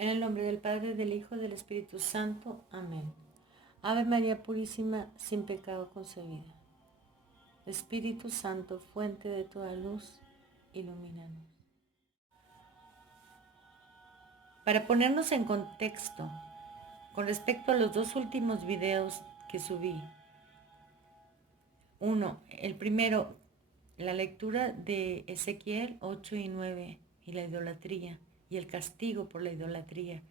En el nombre del Padre, del Hijo y del Espíritu Santo. Amén. Ave María Purísima, sin pecado concebida. Espíritu Santo, fuente de toda luz, ilumínanos. Para ponernos en contexto, con respecto a los dos últimos videos que subí. El primero, la lectura de Ezequiel 8 y 9 y la idolatría y el castigo por la idolatría.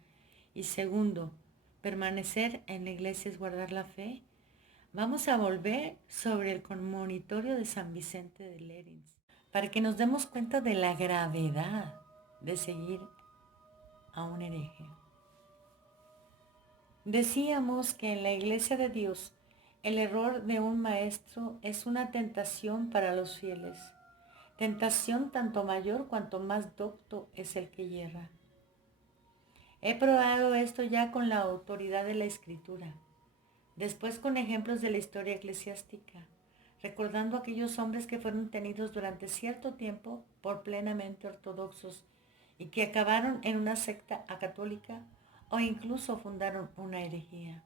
Y segundo, permanecer en la iglesia es guardar la fe. Vamos a volver sobre el conmonitorio de San Vicente de Lérins para que nos demos cuenta de la gravedad de seguir a un hereje. Decíamos que en la iglesia de Dios el error de un maestro es una tentación para los fieles, tentación tanto mayor cuanto más docto es el que yerra. He probado esto ya con la autoridad de la Escritura, después con ejemplos de la historia eclesiástica, recordando a aquellos hombres que fueron tenidos durante cierto tiempo por plenamente ortodoxos y que acabaron en una secta acatólica o incluso fundaron una herejía.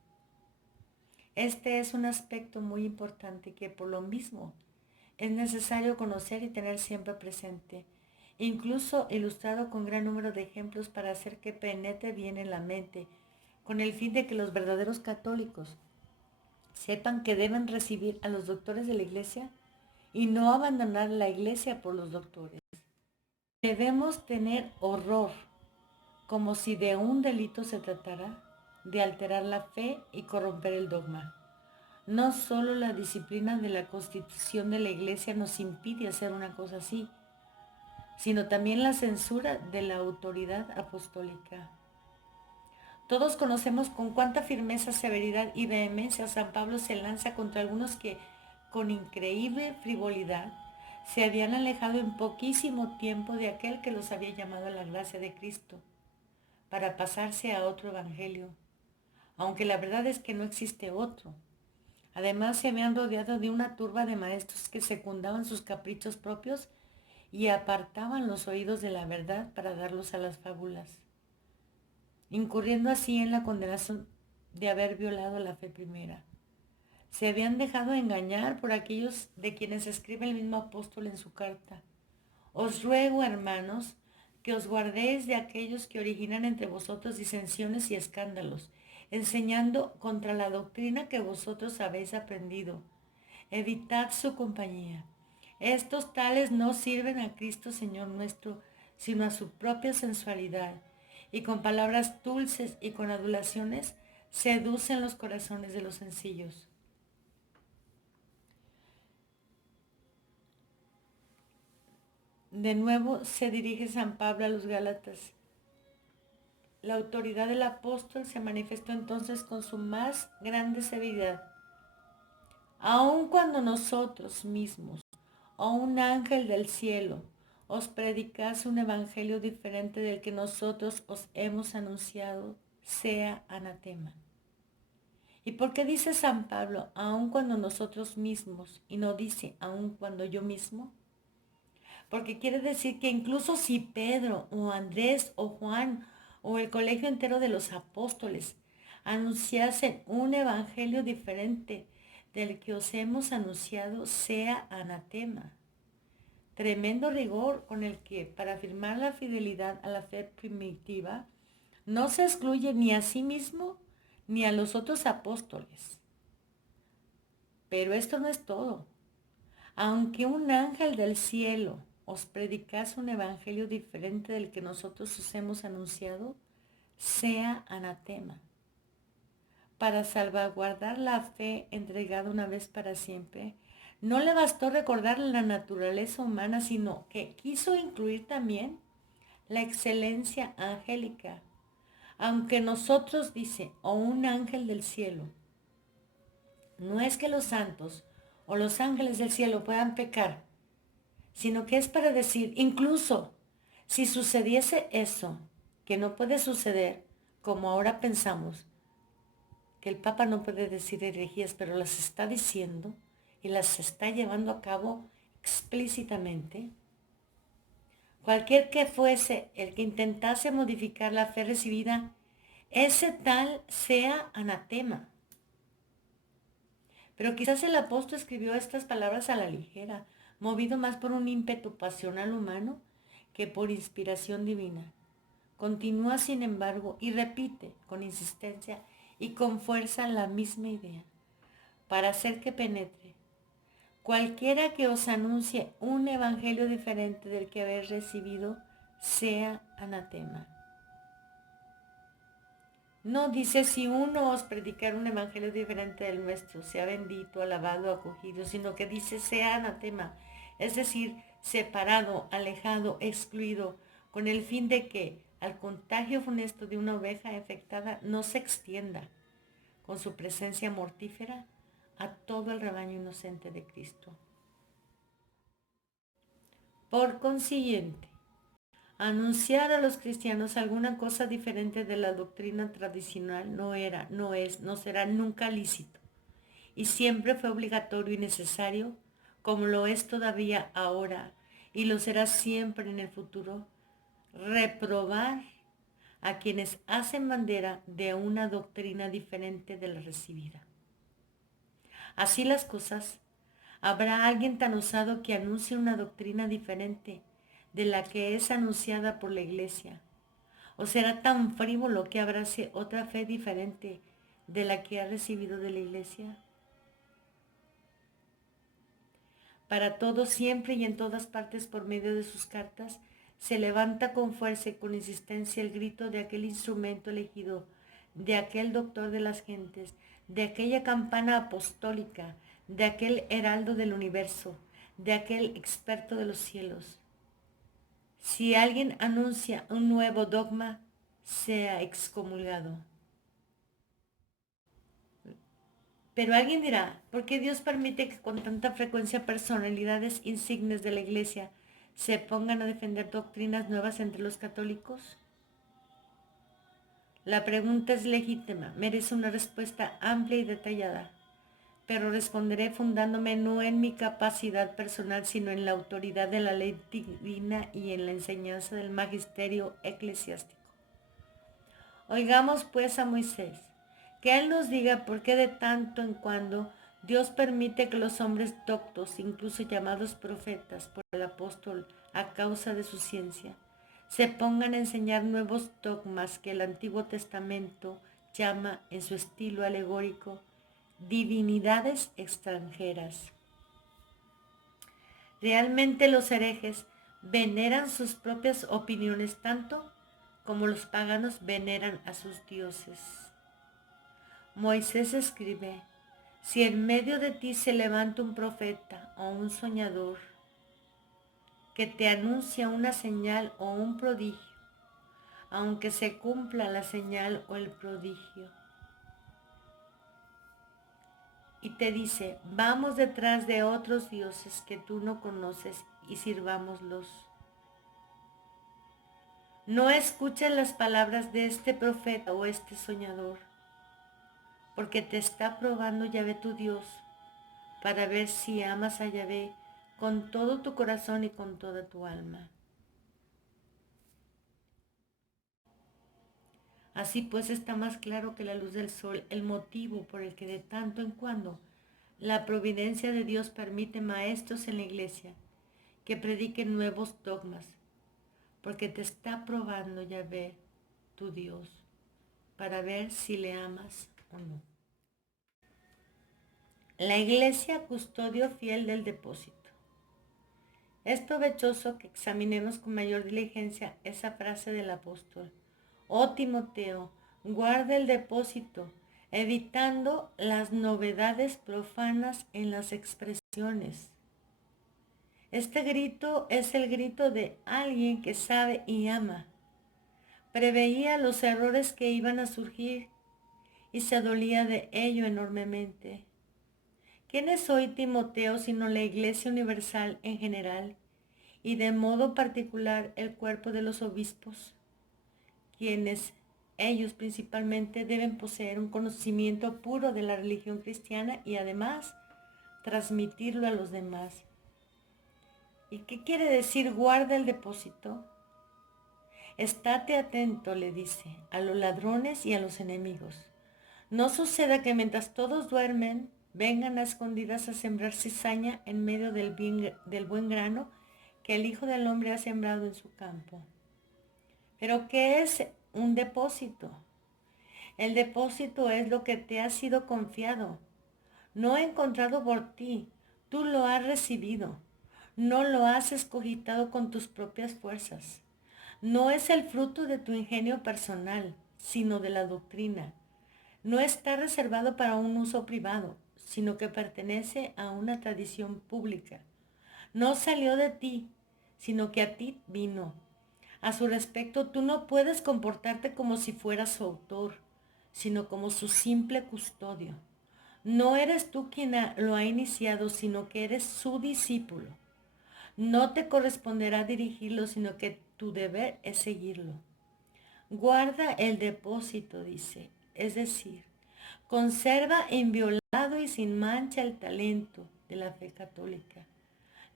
Este es un aspecto muy importante que por lo mismo es necesario conocer y tener siempre presente, incluso ilustrado con gran número de ejemplos para hacer que penetre bien en la mente, con el fin de que los verdaderos católicos sepan que deben recibir a los doctores de la iglesia y no abandonar la iglesia por los doctores. Debemos tener horror, como si de un delito se tratara, de alterar la fe y corromper el dogma. No solo la disciplina de la constitución de la iglesia nos impide hacer una cosa así, sino también la censura de la autoridad apostólica. Todos conocemos con cuánta firmeza, severidad y vehemencia San Pablo se lanza contra algunos que, con increíble frivolidad, se habían alejado en poquísimo tiempo de aquel que los había llamado a la gracia de Cristo, para pasarse a otro evangelio, aunque la verdad es que no existe otro. Además, se habían rodeado de una turba de maestros que secundaban sus caprichos propios y apartaban los oídos de la verdad para darlos a las fábulas, incurriendo así en la condenación de haber violado la fe primera. Se habían dejado engañar por aquellos de quienes escribe el mismo apóstol en su carta. Os ruego, hermanos, que os guardéis de aquellos que originan entre vosotros disensiones y escándalos, enseñando contra la doctrina que vosotros habéis aprendido. Evitad su compañía. Estos tales no sirven a Cristo Señor nuestro, sino a su propia sensualidad, y con palabras dulces y con adulaciones seducen los corazones de los sencillos. De nuevo se dirige San Pablo a los Gálatas. La autoridad del apóstol se manifestó entonces con su más grande severidad. Aun cuando nosotros mismos, o un ángel del cielo, os predicase un evangelio diferente del que nosotros os hemos anunciado, sea anatema. ¿Y por qué dice San Pablo, aun cuando nosotros mismos, y no dice, aun cuando yo mismo? Porque quiere decir que incluso si Pedro o Andrés o Juan o el colegio entero de los apóstoles anunciasen un evangelio diferente del que os hemos anunciado, sea anatema. Tremendo rigor con el que, para afirmar la fidelidad a la fe primitiva, no se excluye ni a sí mismo ni a los otros apóstoles. Pero esto no es todo. Aunque un ángel del cielo os predicase un evangelio diferente del que nosotros os hemos anunciado, sea anatema. Para salvaguardar la fe entregada una vez para siempre, no le bastó recordar la naturaleza humana, sino que quiso incluir también la excelencia angélica. Aunque nosotros, dice, o un ángel del cielo, no es que los santos o los ángeles del cielo puedan pecar, sino que es para decir, incluso si sucediese eso, que no puede suceder, como ahora pensamos, que el Papa no puede decir herejías, pero las está diciendo y las está llevando a cabo explícitamente. Cualquier que fuese el que intentase modificar la fe recibida, ese tal sea anatema. Pero quizás el apóstol escribió estas palabras a la ligera, movido más por un ímpetu pasional humano que por inspiración divina. Continúa, sin embargo, y repite con insistencia y con fuerza la misma idea, para hacer que penetre. Cualquiera que os anuncie un evangelio diferente del que habéis recibido, sea anatema. No dice si uno os predicar un evangelio diferente del nuestro, sea bendito, alabado, acogido, sino que dice sea anatema, es decir, separado, alejado, excluido, con el fin de que al contagio funesto de una oveja infectada no se extienda con su presencia mortífera a todo el rebaño inocente de Cristo. Por consiguiente, anunciar a los cristianos alguna cosa diferente de la doctrina tradicional no era, no es, no será nunca lícito, y siempre fue obligatorio y necesario, como lo es todavía ahora, y lo será siempre en el futuro, reprobar a quienes hacen bandera de una doctrina diferente de la recibida. Así las cosas, habrá alguien tan osado que anuncie una doctrina diferente de la que es anunciada por la Iglesia, o será tan frívolo que abrace otra fe diferente de la que ha recibido de la Iglesia. Para todos, siempre y en todas partes, por medio de sus cartas, se levanta con fuerza y con insistencia el grito de aquel instrumento elegido, de aquel doctor de las gentes, de aquella campana apostólica, de aquel heraldo del universo, de aquel experto de los cielos. Si alguien anuncia un nuevo dogma, sea excomulgado. Pero alguien dirá, ¿por qué Dios permite que con tanta frecuencia personalidades insignes de la Iglesia se pongan a defender doctrinas nuevas entre los católicos? La pregunta es legítima, merece una respuesta amplia y detallada, pero responderé fundándome no en mi capacidad personal, sino en la autoridad de la ley divina y en la enseñanza del magisterio eclesiástico. Oigamos pues a Moisés, que él nos diga por qué de tanto en cuando Dios permite que los hombres doctos, incluso llamados profetas por el apóstol a causa de su ciencia, se pongan a enseñar nuevos dogmas que el Antiguo Testamento llama en su estilo alegórico divinidades extranjeras. Realmente los herejes veneran sus propias opiniones tanto como los paganos veneran a sus dioses. Moisés escribe, si en medio de ti se levanta un profeta o un soñador que te anuncia una señal o un prodigio, aunque se cumpla la señal o el prodigio, y te dice, vamos detrás de otros dioses que tú no conoces y sirvámoslos. No escuches las palabras de este profeta o este soñador, porque te está probando Yahvé tu Dios, para ver si amas a Yahvé con todo tu corazón y con toda tu alma. Así pues está más claro que la luz del sol el motivo por el que de tanto en cuando la providencia de Dios permite maestros en la iglesia que prediquen nuevos dogmas, porque te está probando Yahvé, tu Dios, para ver si le amas o no. La iglesia, custodio fiel del depósito. Es provechoso que examinemos con mayor diligencia esa frase del apóstol. Oh Timoteo, guarda el depósito, evitando las novedades profanas en las expresiones. Este grito es el grito de alguien que sabe y ama. Preveía los errores que iban a surgir y se dolía de ello enormemente. ¿Quién es hoy Timoteo sino la Iglesia Universal en general y de modo particular el cuerpo de los obispos, quienes ellos principalmente deben poseer un conocimiento puro de la religión cristiana y además transmitirlo a los demás? ¿Y qué quiere decir guarda el depósito? Estate atento, le dice, a los ladrones y a los enemigos. No suceda que mientras todos duermen, vengan a escondidas a sembrar cizaña en medio del buen grano que el Hijo del Hombre ha sembrado en su campo. ¿Pero qué es un depósito? El depósito es lo que te ha sido confiado. No encontrado por ti, tú lo has recibido. No lo has escogitado con tus propias fuerzas. No es el fruto de tu ingenio personal, sino de la doctrina. No está reservado para un uso privado, sino que pertenece a una tradición pública. No salió de ti, sino que a ti vino. A su respecto, tú no puedes comportarte como si fueras su autor, sino como su simple custodio. No eres tú quien lo ha iniciado, sino que eres su discípulo. No te corresponderá dirigirlo, sino que tu deber es seguirlo. Guarda el depósito, dice, es decir, conserva inviolado y sin mancha el talento de la fe católica.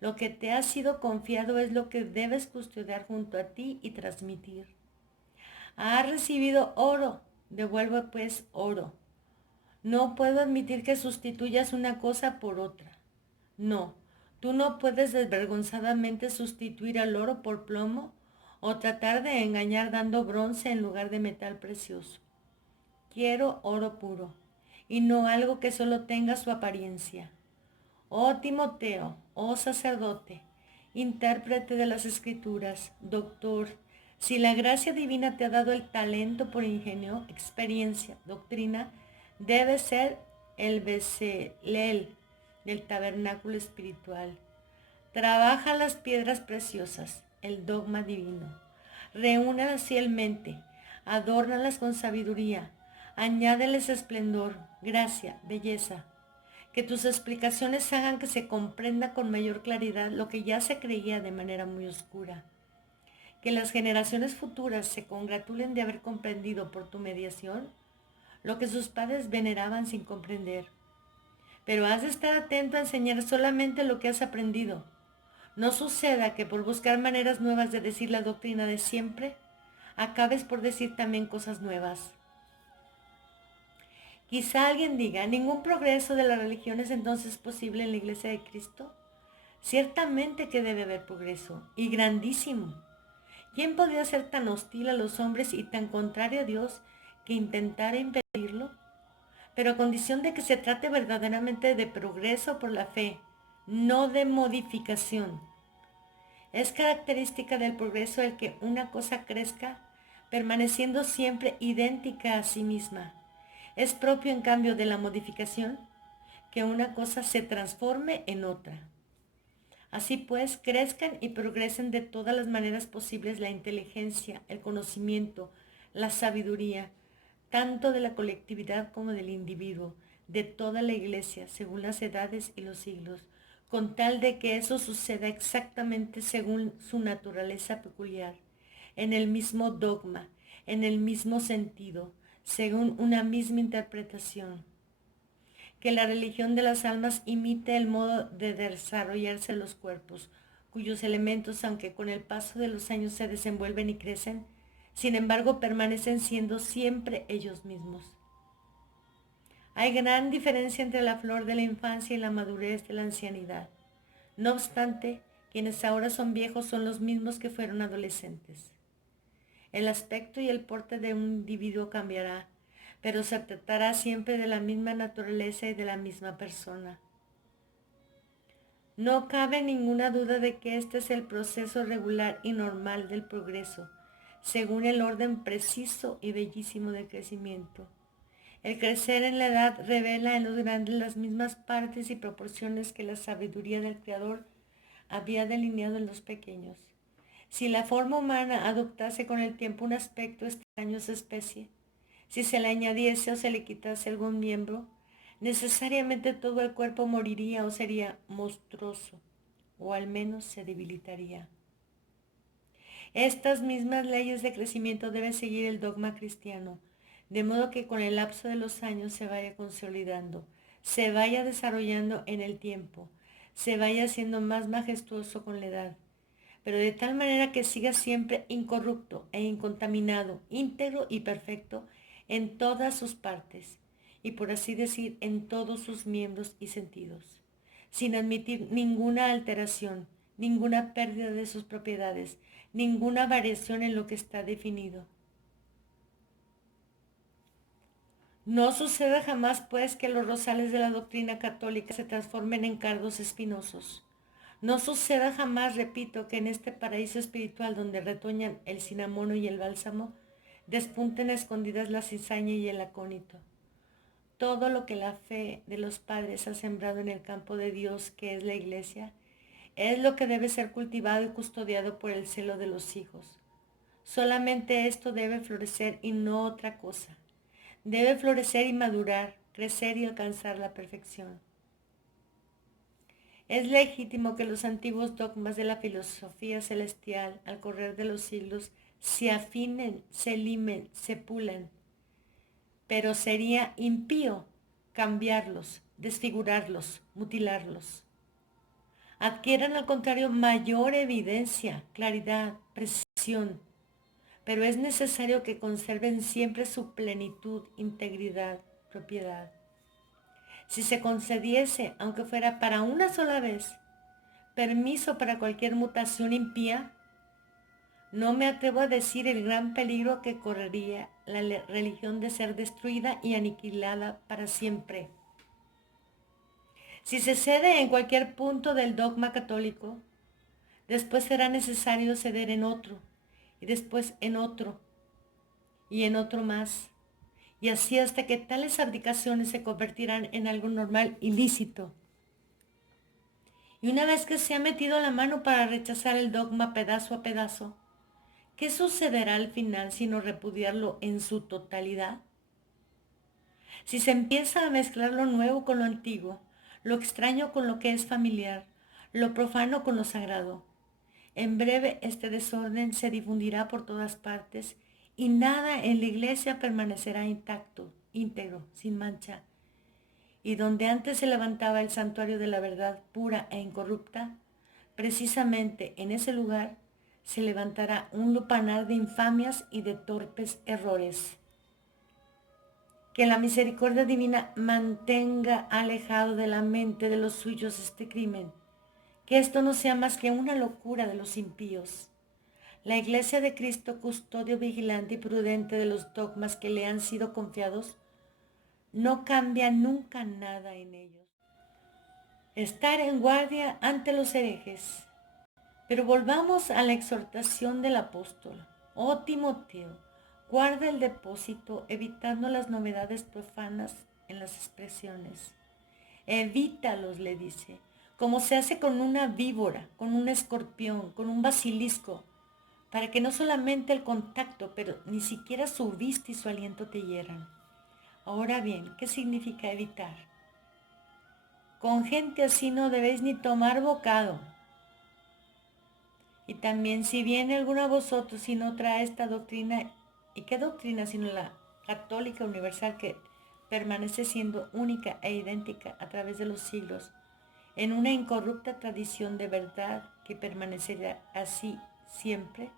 Lo que te ha sido confiado es lo que debes custodiar junto a ti y transmitir. Has recibido oro, devuelve pues oro. No puedo admitir que sustituyas una cosa por otra. No, tú no puedes desvergonzadamente sustituir al oro por plomo o tratar de engañar dando bronce en lugar de metal precioso. Quiero oro puro y no algo que solo tenga su apariencia. Oh Timoteo, oh sacerdote, intérprete de las Escrituras, doctor, si la gracia divina te ha dado el talento por ingenio, experiencia, doctrina, debe ser el Beselel del tabernáculo espiritual. Trabaja las piedras preciosas, el dogma divino. Reúnalas fielmente, adórnalas con sabiduría, añádeles esplendor, gracia, belleza. Que tus explicaciones hagan que se comprenda con mayor claridad lo que ya se creía de manera muy oscura. Que las generaciones futuras se congratulen de haber comprendido por tu mediación lo que sus padres veneraban sin comprender. Pero has de estar atento a enseñar solamente lo que has aprendido. No suceda que por buscar maneras nuevas de decir la doctrina de siempre, acabes por decir también cosas nuevas. Quizá alguien diga, ¿ningún progreso de la religión es entonces posible en la Iglesia de Cristo? Ciertamente que debe haber progreso, y grandísimo. ¿Quién podría ser tan hostil a los hombres y tan contrario a Dios que intentara impedirlo? Pero a condición de que se trate verdaderamente de progreso por la fe, no de modificación. Es característica del progreso el que una cosa crezca, permaneciendo siempre idéntica a sí misma. Es propio, en cambio, de la modificación que una cosa se transforme en otra. Así pues, crezcan y progresen de todas las maneras posibles la inteligencia, el conocimiento, la sabiduría, tanto de la colectividad como del individuo, de toda la Iglesia, según las edades y los siglos, con tal de que eso suceda exactamente según su naturaleza peculiar, en el mismo dogma, en el mismo sentido, según una misma interpretación. Que la religión de las almas imite el modo de desarrollarse los cuerpos, cuyos elementos, aunque con el paso de los años se desenvuelven y crecen, sin embargo permanecen siendo siempre ellos mismos. Hay gran diferencia entre la flor de la infancia y la madurez de la ancianidad. No obstante, quienes ahora son viejos son los mismos que fueron adolescentes. El aspecto y el porte de un individuo cambiará, pero se tratará siempre de la misma naturaleza y de la misma persona. No cabe ninguna duda de que este es el proceso regular y normal del progreso, según el orden preciso y bellísimo del crecimiento. El crecer en la edad revela en los grandes las mismas partes y proporciones que la sabiduría del Creador había delineado en los pequeños. Si la forma humana adoptase con el tiempo un aspecto extraño a su especie, si se le añadiese o se le quitase algún miembro, necesariamente todo el cuerpo moriría o sería monstruoso, o al menos se debilitaría. Estas mismas leyes de crecimiento deben seguir el dogma cristiano, de modo que con el lapso de los años se vaya consolidando, se vaya desarrollando en el tiempo, se vaya haciendo más majestuoso con la edad, pero de tal manera que siga siempre incorrupto e incontaminado, íntegro y perfecto en todas sus partes, y por así decir, en todos sus miembros y sentidos, sin admitir ninguna alteración, ninguna pérdida de sus propiedades, ninguna variación en lo que está definido. No suceda jamás, pues, que los rosales de la doctrina católica se transformen en cardos espinosos. No suceda jamás, repito, que en este paraíso espiritual donde retoñan el cinamono y el bálsamo, despunten a escondidas la cizaña y el acónito. Todo lo que la fe de los padres ha sembrado en el campo de Dios, que es la iglesia, es lo que debe ser cultivado y custodiado por el celo de los hijos. Solamente esto debe florecer y no otra cosa. Debe florecer y madurar, crecer y alcanzar la perfección. Es legítimo que los antiguos dogmas de la filosofía celestial, al correr de los siglos, se afinen, se limen, se pulen, pero sería impío cambiarlos, desfigurarlos, mutilarlos. Adquieran al contrario mayor evidencia, claridad, precisión, pero es necesario que conserven siempre su plenitud, integridad, propiedad. Si se concediese, aunque fuera para una sola vez, permiso para cualquier mutación impía, no me atrevo a decir el gran peligro que correría la religión de ser destruida y aniquilada para siempre. Si se cede en cualquier punto del dogma católico, después será necesario ceder en otro, y después en otro, y en otro más, y así hasta que tales abdicaciones se convertirán en algo normal y lícito. Y una vez que se ha metido la mano para rechazar el dogma pedazo a pedazo, ¿qué sucederá al final sino repudiarlo en su totalidad? Si se empieza a mezclar lo nuevo con lo antiguo, lo extraño con lo que es familiar, lo profano con lo sagrado, en breve este desorden se difundirá por todas partes y nada en la iglesia permanecerá intacto, íntegro, sin mancha. Y donde antes se levantaba el santuario de la verdad pura e incorrupta, precisamente en ese lugar se levantará un lupanar de infamias y de torpes errores. Que la misericordia divina mantenga alejado de la mente de los suyos este crimen. Que esto no sea más que una locura de los impíos. La Iglesia de Cristo, custodio vigilante y prudente de los dogmas que le han sido confiados, no cambia nunca nada en ellos. Estar en guardia ante los herejes. Pero volvamos a la exhortación del apóstol. Oh Timoteo, guarda el depósito, evitando las novedades profanas en las expresiones. Evítalos, le dice, como se hace con una víbora, con un escorpión, con un basilisco, para que no solamente el contacto, pero ni siquiera su vista y su aliento te hieran. Ahora bien, ¿qué significa evitar? Con gente así no debéis ni tomar bocado. Y también si viene alguno de vosotros y no trae esta doctrina, ¿y qué doctrina sino la católica universal que permanece siendo única e idéntica a través de los siglos, en una incorrupta tradición de verdad que permanecerá así siempre?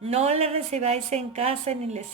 No le recibáis en casa ni le